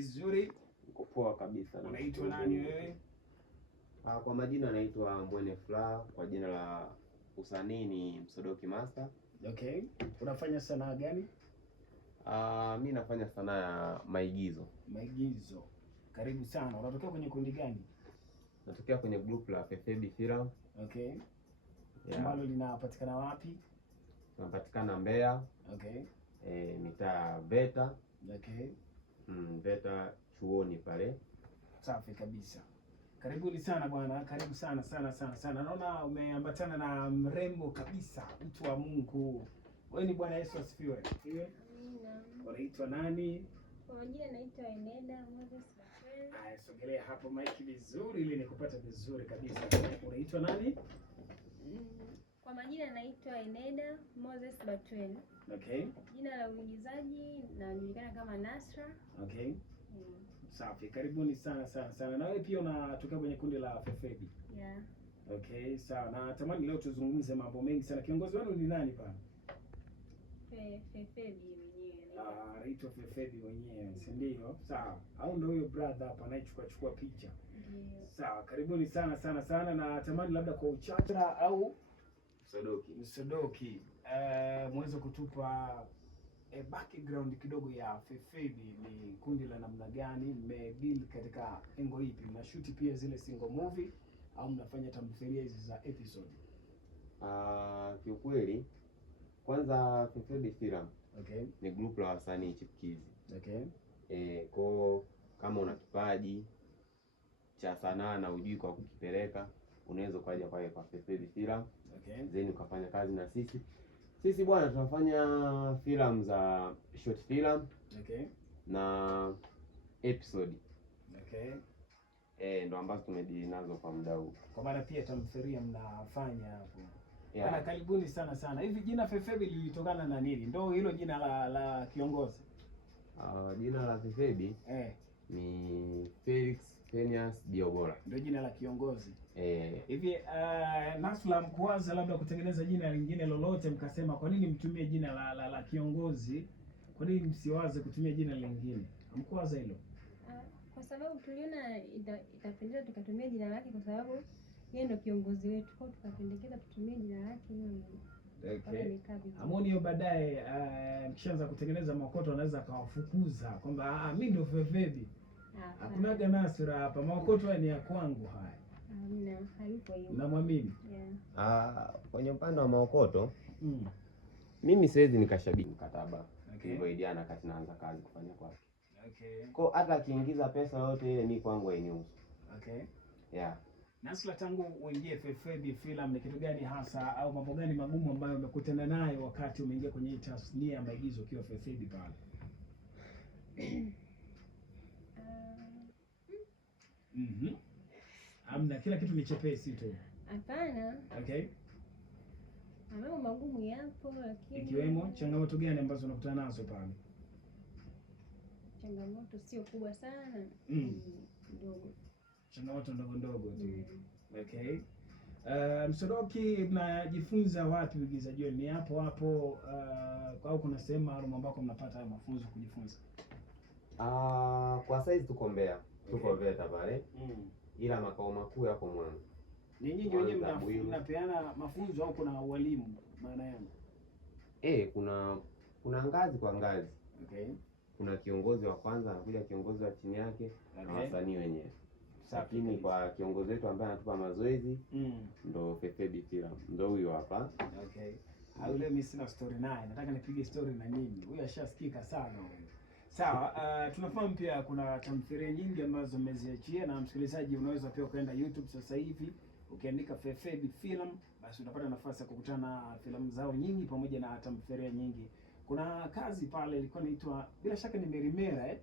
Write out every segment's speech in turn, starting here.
vizuri? Uko poa kabisa. Unaitwa nani wewe? Kwa majina naitwa Mbwene Fla, kwa jina la usanii ni Msodoki Master. Okay. Unafanya sanaa gani? Mimi nafanya sanaa ya maigizo. Maigizo. Karibu sana. Unatokea kwenye kundi gani? Natokea kwenye group la Fefebi Film. Okay. Yeah. Linapatikana wapi? Tunapatikana Mbeya. Okay. Mitaa Veta. Okay. Veta chuoni pale. Safi kabisa. Karibuni sana bwana, karibu sana sana sana sana. Naona umeambatana na mrembo kabisa, mtu wa Mungu. Wewe ni Bwana Yesu asifiwe. Amina. Unaitwa nani? Kwa majina naitwa Eneda Moses Batwell. Haya, sogelea hapo mic vizuri ili nikupate vizuri kabisa. Unaitwa nani? Kwa majina naitwa Eneda Moses Batwell. Okay. Jina la uigizaji najulikana kama Nasra. Okay. Safi, karibuni sana sana sana. Na wewe pia unatokea kwenye kundi la Fefebi? Yeah. Okay, sawa. Na natamani leo tuzungumze mambo mengi sana. Kiongozi wenu ni nani pale? Fefebi mwenyewe. Anaitwa Fefebi mwenyewe, si ndio? Sawa. Au ndio huyo brother hapa anayechukua picha? Ndio. Sawa, karibuni sana sana sana. Na natamani labda kwa uchache au Msodoki muweze kutupa background kidogo ya Fefebi. Ni kundi la namna gani? Mmebuild katika engo ipi? Mnashuti pia zile single movie au mnafanya tamthilia hizi za episode? Kiukweli kwanza Fefebi Film, okay, ni group la wasanii chipukizi. Okay. Kwa kama una kipaji cha sanaa na ujui kwa kukipeleka, unaweza kuja kwa Fefebi Film. Okay. Then ukafanya kazi na sisi. Sisi bwana tunafanya filamu za short film. Okay. Na episode. Okay. Ndo ambazo tumedili nazo kwa muda huu. Kwa maana pia tamthilia mnafanya hapo. Yeah. Bana, karibuni sana sana. Hivi jina Fefebi lilitokana na nini? Ndio hilo jina la kiongozi? Jina la Fefebi ni Felix Phineas Biobora. Ndio jina la kiongozi. Hivi Nasla, mkuwaza labda kutengeneza jina lingine lolote, mkasema kwa nini mtumie jina la kiongozi? Kwa nini msiwaze kutumia jina lingine? Mkuwaza hilo? Kwa sababu tuliona itapendeza tukatumia jina lake, kwa sababu yeye ndio kiongozi wetu. Kwa tukapendekeza tutumie jina lake hilo. Okay. Amoni hiyo baadaye mkishaanza kutengeneza makoto anaweza akawafukuza kwamba mimi ndio Fefebi. Hakunaga Nasra hapa. Makoto ni ya kwangu haya. Hamna, haipo hiyo. Namwamini. Yeah. Kwenye upande wa maokoto, mimi siwezi nikashabiki mkataba. Okay. Hivyo idiana kati naanza kazi kufanya kwake. Okay. Kwa hata akiingiza pesa yote ile ni kwangu hainihusu. Okay. Yeah. Nasla, tangu uingie Fefebi Film ni kitu gani hasa au mambo gani magumu ambayo umekutana nayo wakati umeingia kwenye tasnia ya maigizo ukiwa Fefebi pale? Amna, kila kitu ni chepesi tu. Hapana. Okay. Mambo magumu yapo, lakini ikiwemo changamoto gani ambazo unakutana nazo pale? Changamoto sio kubwa sana. Ndogo. Changamoto ndogo ndogo tu. Okay. Msodoki, mnajifunza wapi uigizaji? Ni hapo hapo au kuna sehemu maalum ambako mnapata mafunzo kujifunza? Kwa size tuko Mbeya. Tuko Veta pale. Ila makao makuu yako Mwanza. Ni nyinyi wenyewe mnapeana mafunzo au kuna walimu maana yangu? Kuna ngazi kwa ngazi. Okay. Kuna kiongozi wa kwanza, anakuja kiongozi wa chini yake, na wasanii wenyewe. Lakini kwa kiongozi wetu ambaye anatupa mazoezi ndo Fefebi Film. Ndo huyo hapa. Okay. Au leo mimi sina story naye. Nataka nipige story na nyinyi. Huyo ashasikika sana huyo. Sawa, tunafahamu pia kuna tamthilia nyingi ambazo mmeziachia, na msikilizaji unaweza pia ukaenda YouTube sasa hivi ukiandika Fefebi Film, basi utapata nafasi ya kukutana na filamu zao nyingi pamoja na tamthilia nyingi. Kuna kazi pale ilikuwa inaitwa bila shaka ni Merimera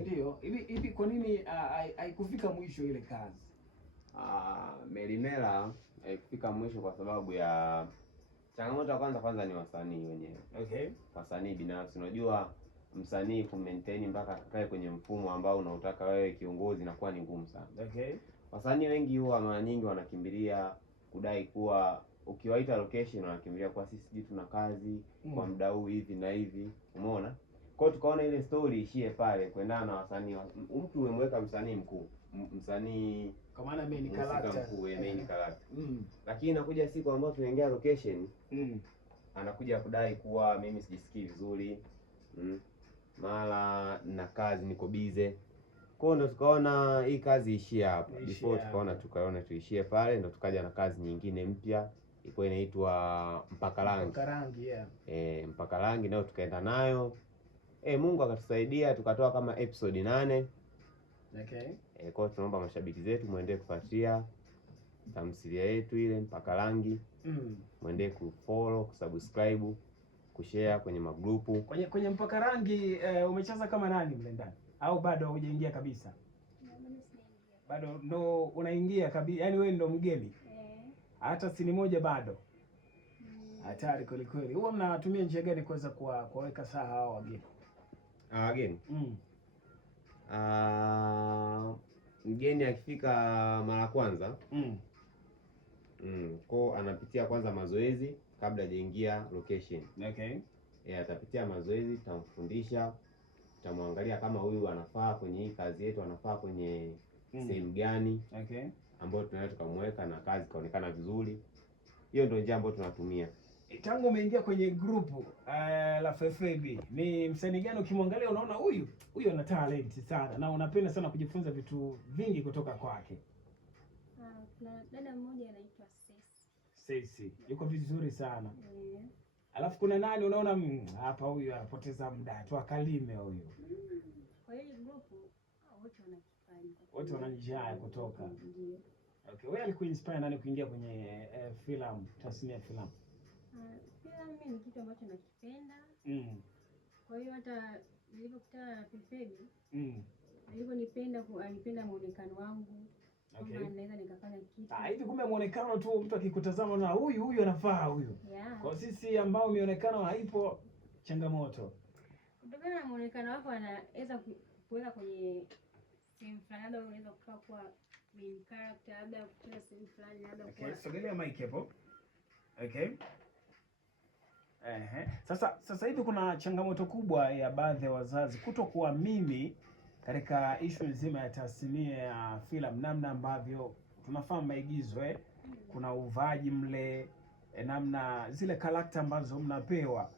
ndio. Hivi kwa nini haikufika mwisho ile kazi? Merimera haikufika mwisho kwa sababu ya changamoto ya kwanza ni wasanii wenyewe. Okay. Wasanii binafsi, unajua msanii kumaintain mpaka akae kwenye mfumo ambao unautaka wewe kiongozi inakuwa ni ngumu sana. Okay. Wasanii wengi huwa mara nyingi wanakimbilia kudai kuwa ukiwaita location wanakimbilia kwa sisi tuna kazi kwa muda huu hivi na hivi. Umeona? Kwa hiyo tukaona ile story ishie pale kuendana na wasanii. Mtu umemweka msanii mkuu, msanii kwa maana main character mkuu, main character. Lakini inakuja siku ambayo tunaingia location, anakuja kudai kuwa mimi sijisikii vizuri, mara na kazi niko busy. Kwa hiyo ndo tukaona hii kazi ishie hapa. Before tukaona tuishie pale, ndo tukaja na kazi nyingine mpya ilikuwa inaitwa Mpaka Rangi. Mpaka Rangi, yeah. Mpaka Rangi nayo tukaenda nayo. Mungu akatusaidia tukatoa kama episode 8. Okay. Kwa hiyo tunaomba mashabiki zetu muendelee kufuatilia tamthilia yetu ile Mpaka Rangi. Muendelee kufollow, kusubscribe, kushare kwenye magrupu. Kwenye Mpaka Rangi umecheza kama nani mle ndani? Au bado hujaingia kabisa? Bado ndo unaingia kabisa. Yaani wewe ndo mgeni. Hata sini moja bado. Hatari kweli kweli. Huwa mnatumia njia gani kuweza kuwaweka sawa hao wageni? Wageni? Mgeni akifika mara kwanza, kwa anapitia kwanza mazoezi kabla hajaingia location. Okay. Atapitia mazoezi, tutamfundisha, tutamwangalia kama huyu anafaa kwenye hii kazi yetu, anafaa kwenye sehemu gani. Okay. Ambayo tunaweza tukamweka na kazi kaonekana vizuri. Hiyo ndio njia ambayo tunatumia. Tangu umeingia kwenye grupu la FFB, ni msanii gani ukimwangalia unaona huyu ana talent sana na unapenda sana kujifunza vitu vingi kutoka kwake? Kuna dada mmoja anaitwa Sesi. Yuko vizuri sana. Alafu kuna nani unaona hapa huyu anapoteza muda tu akalime huyu. Kwa hiyo grupu wote wana kipaji. Wote wana njaa ya kutoka. Okay, wewe alikuinspire nani kuingia kwenye filamu, tasnia ya filamu? Filamu mimi ni kitu ambacho nakipenda. Kwa hiyo hata nilipokutana na FFB, alipenda muonekano wangu. Okay. Kama naweza nikafanya kitu. Hivi kumbe muonekano tu mtu akikutazama na huyu anafaa huyu. Yeah. Kwa sisi ambao mionekano haipo changamoto. Kutokana na muonekano wako anaweza kuweka kwenye sehemu fulani, labda unaweza kukaa kwa main character, labda kucheza sehemu fulani, labda kwa. Okay, sogelea mic hapo. Okay. Sasa hivi kuna changamoto kubwa ya baadhi ya wazazi kutokuamini katika issue nzima ya tasnia ya filamu, namna ambavyo tunafahamu maigizo kuna uvaaji mle, namna zile karakta ambazo mnapewa,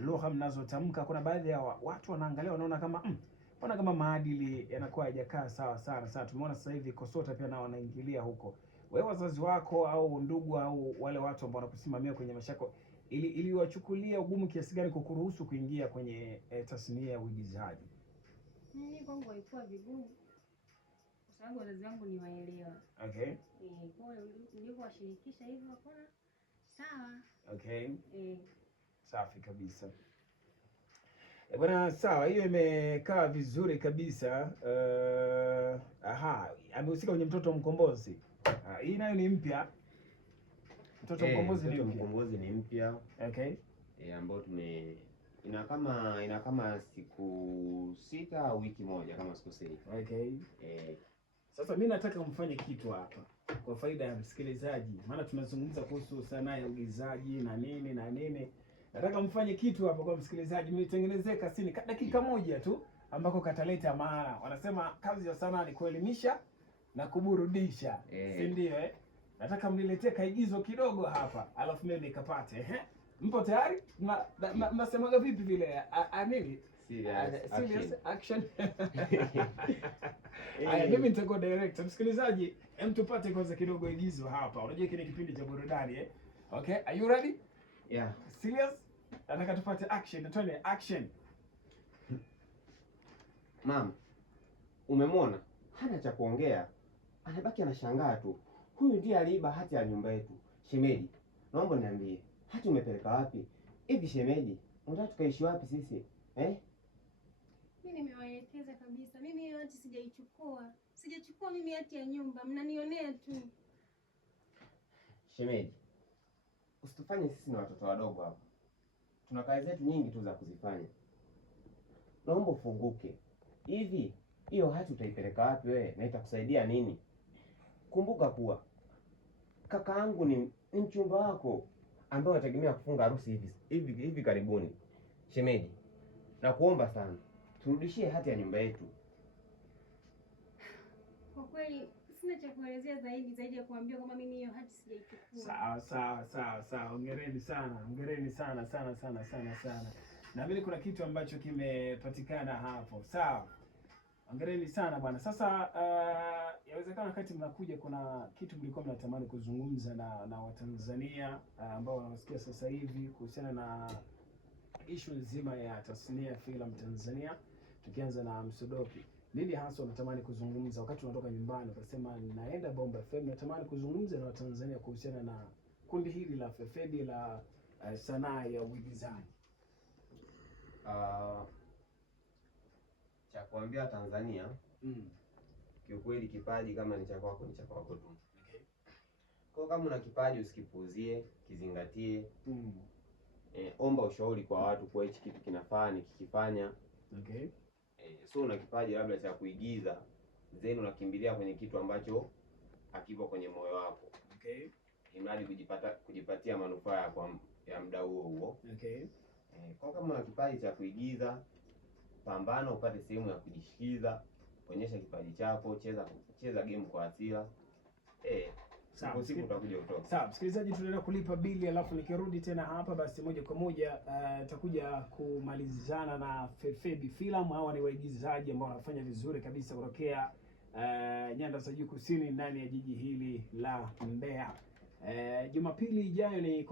lugha mnazotamka. Kuna baadhi ya watu wanaangalia wanaona kama mbona kama maadili yanakuwa hayajakaa sawa sana. Sasa tumeona sasa hivi KOSOTA pia nao wanaingilia huko. Wewe wazazi wako au ndugu au wale watu ambao wanakusimamia kwenye maisha yako iliwachukulia ugumu kiasi gani kukuruhusu kuingia kwenye tasnia ya uigizaji? Mimi kwangu haikuwa vigumu kwa sababu wazazi wangu ni waelewa. Okay. Kwa hiyo nilipowashirikisha hivyo wakaona sawa. Okay. Safi kabisa. Bwana, sawa, hiyo imekaa vizuri kabisa. Amehusika kwenye Mtoto Mkombozi. Hii nayo ni mpya. Mtoto Mkombozi ni mpya. Mkombozi ni mpya. Okay. Ambao ina kama siku 6 au wiki moja kama sikosei. Okay. Sasa mimi nataka mfanye kitu hapa kwa faida ya msikilizaji, maana tunazungumza kuhusu sanaa ya uigizaji na nini. Nataka mfanye kitu hapa kwa msikilizaji, mlitengenezee kasini dakika moja tu ambako kataleta maana. Wanasema kazi ya sanaa ni kuelimisha na kuburudisha. Si ndio Nataka mniletee kaigizo kidogo hapa, alafu mimi nikapate. Mpo tayari? Mnasemaga vipi vile? Nini? Serious action. Mimi nitakuwa director. Msikilizaji, tupate kwanza kidogo igizo hapa. Unajua hiki ni kipindi cha burudani Okay, are you ready? Yeah. Serious? Nataka tupate action. Twende action. Mama, umemwona? Hana cha kuongea. Anabaki anashangaa tu. Huyu ndiye aliiba hati ya nyumba yetu. Shemeji, naomba niambie, hati umepeleka wapi? Hivi shemeji, unataka tukaishi wapi sisi? Mimi nimewaelekeza kabisa. Mimi hiyo hati sijaichukua. Sijachukua mimi hati ya nyumba. Mnanionea tu. Shemeji, usitufanye sisi na watoto wadogo hapa. Tuna kazi zetu nyingi tu za kuzifanya. Naomba ufunguke. Hivi, hiyo hati utaipeleka wapi wewe na itakusaidia nini? Kumbuka kuwa kakaangu ni mchumba wako ambaye anategemea kufunga harusi hivi karibuni. Shemeji, na kuomba sana turudishie hati ya nyumba yetu. Kwa kweli sina cha kuelezea zaidi ya kuambia kwamba mimi hiyo hati sijaichukua. Sawa. Hongereni sana sana. Naamini kuna kitu ambacho kimepatikana hapo. Sawa. Hongereni sana bwana. Sasa yawezekana wakati mnakuja kuna kitu mlikuwa mnatamani kuzungumza na Watanzania ambao wanasikia sasa hivi kuhusiana na issue nzima ya tasnia ya filamu Tanzania, tukianza na Msodoki. Nini hasa unatamani kuzungumza wakati unatoka nyumbani ukasema naenda Bomba FM, natamani kuzungumza na Watanzania kuhusiana na kundi hili la Fefedi la sanaa ya uigizaji? Cha kuambia Tanzania, kiukweli kipaji kama ni cha kwako tu. Okay. Kwa kama una kipaji usikipuuzie, kizingatie. Omba ushauri kwa watu kwa hichi kitu kinafaa nikikifanya. Okay. So una kipaji labda cha kuigiza, zenu unakimbilia kwenye kitu ambacho hakipo kwenye moyo wako. Okay. Imradi kujipatia manufaa ya muda huo. Okay. Kwa kama una kipaji cha kuigiza, pambana upate sehemu ya kujishikiza, onyesha kipaji chako, cheza game kwa hasira. Sawa, siku utakuja utoka. Sawa, msikilizaji, tunaenda kulipa bili, alafu nikirudi tena hapa basi moja kwa moja tutakuja kumalizana na Fefedi Film. Hawa ni waigizaji ambao wanafanya vizuri kabisa kutokea nyanda za juu kusini ndani ya jiji hili la Mbeya. Jumapili ijayo ni